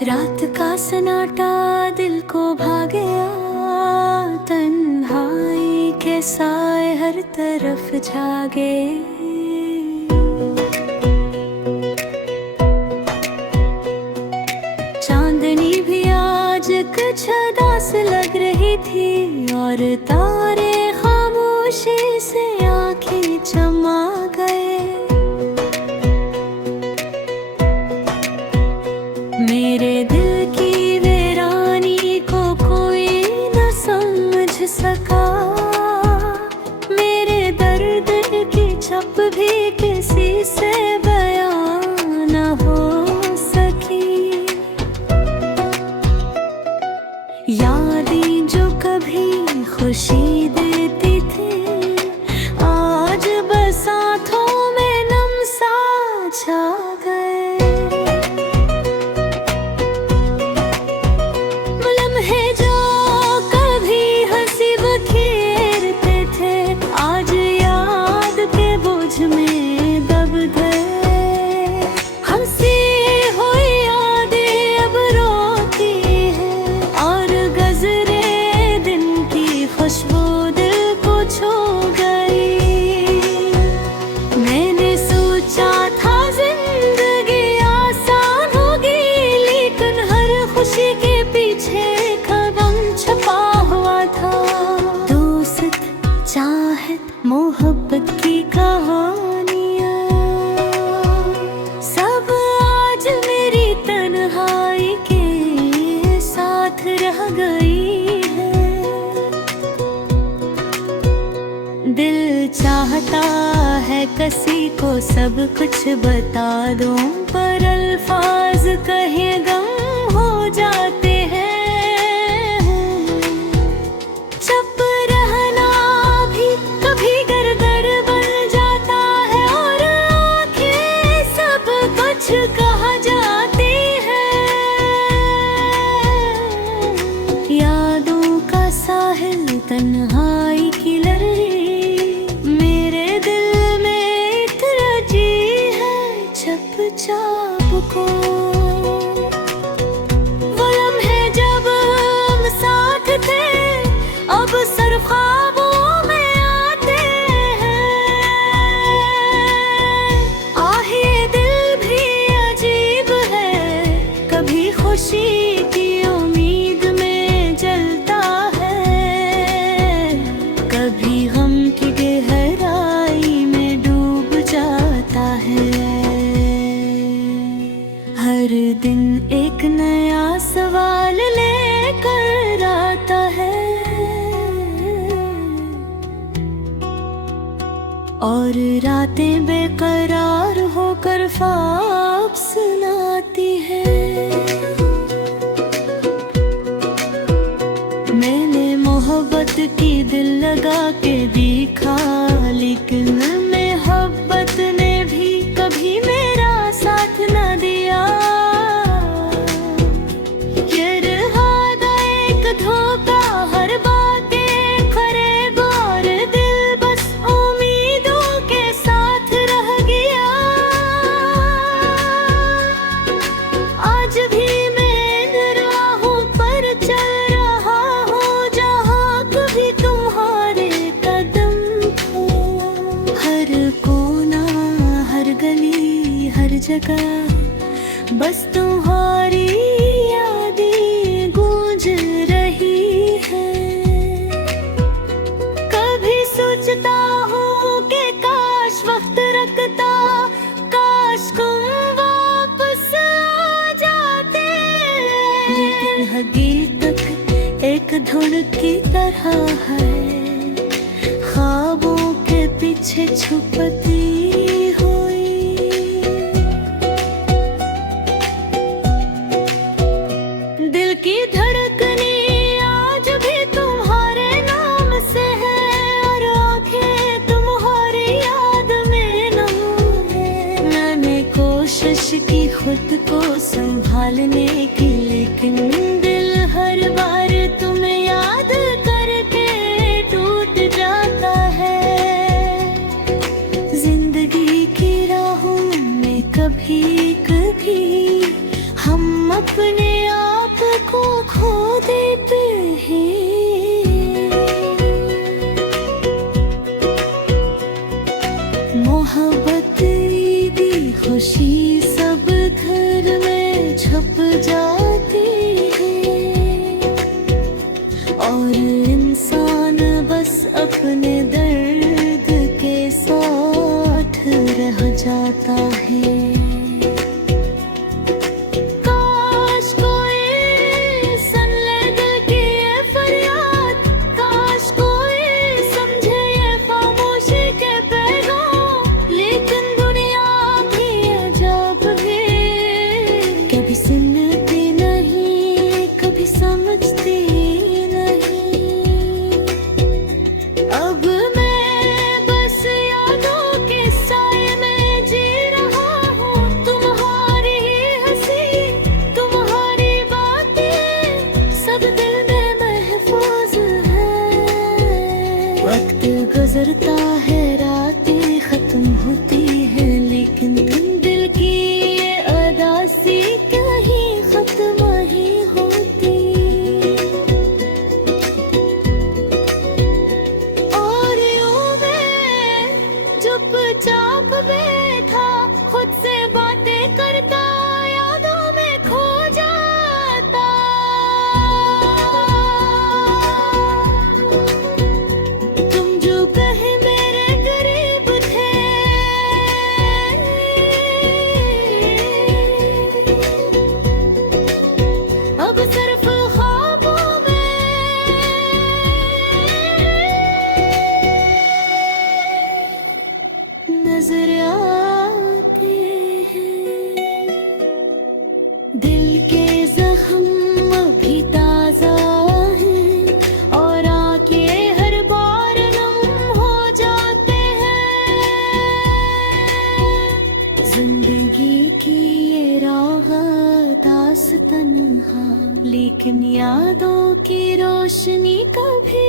रात का सन्नाटा दिल को भा गया, तन्हाई के साए हर तरफ जागे। चांदनी भी आज कुछ उदास लग रही थी, और तारे खामोशी से आंखें चमा गए। मेरे दिल की वीरानी को कोई न समझ सका, मेरे दर्द की छप भी किसी से बयां न हो सकी। यादें जो कभी खुशी देती थी, आज बरसातों में नम सा छा गए। लम्हे जो कभी हंसी बखेरते थे, आज याद के बोझ में दब गए। हंसी हुई यादें अब रोती है, और गुज़रे दिन की खुशबू दिल को छू गई। मैंने सोचा था जिंदगी आसान होगी, लेकिन हर खुशी के पीछे कदम छुपा हुआ था। दोस्त, चाहत, मोहब्बत की कहानियाँ सब आज मेरी तन्हाई के साथ रह गई है। दिल चाहता है किसी को सब कुछ बता दूं, पर अल्फाज कहीं गम हो जाते हैं। चुप रहना भी कभी गड़बड़ बन जाता है, और आंखें सब कुछ कहा जाती हैं। यादों का साहिल, तन्हाई की लहरें, मेरे दिल में एक रजी है चुपचाप को। वो लम्हे जब हम साथ थे, अब सिर्फ ख्वाबों में आते हैं। आहे दिल भी अजीब है, कभी खुशी की उम्मीद में जलता है, कभी गम की गहराई में डूब जाता है। हर दिन एक नया सवाल लेकर आता है, और रातें बेकरार होकर ख्वाब सुनाती है। मैंने मोहब्बत की दिल लगा के देखा, लेकिन मोहब्बत ने भी कभी मेरा साथ न दिया। ये रहा एक धोखा, हर बातें खरेब, और दिल बस उम्मीदों के साथ रह गया। आज भी मैं इन राहों पर चल रहा हूँ, जहाँ कभी तुम्हारे कदम थे। हर कोना, हर गली, हर जगह बस तुम्हारी यादें गूंज रही है। कभी सोचता हूँ कि काश वक्त रखता, काश तुम वापस आ जाते। लेकिन हकीकत एक धुन की तरह है, ख्वाबों के पीछे छुपती हुई। दिल की धड़कने आज भी तुम्हारे नाम से है, और आंखें तुम्हारी याद में नम है। मैंने कोशिश की खुद को संभालने की, लेकिन दिल हर बार तुम्हें याद करके टूट जाता है। जिंदगी की राहों में कभी कभी हम अपने कभी सुनती नहीं, कभी समझती नहीं। अब मैं बस यादों के साए में जी रहा हूँ। तुम्हारी हंसी, तुम्हारी बातें सब दिल में महफूज है। वक्त गुजरता है, रातें खत्म होती है, लेकिन दिल की ये अदासी कहीं खत्म ही होती। और यूं मैं चुपचाप बैठा, खुद से बातें करता, यादों में खो जाता। तुम जो कहे मेरे करीब थे, अब सिर्फ ख्वाबों में नजर आते हैं। दिल के जख्म अभी ताजा हैं, और आके हर बार नम हो जाते हैं। जिंदगी की ये राह दास्तान, लेकिन यादों की रोशनी कभी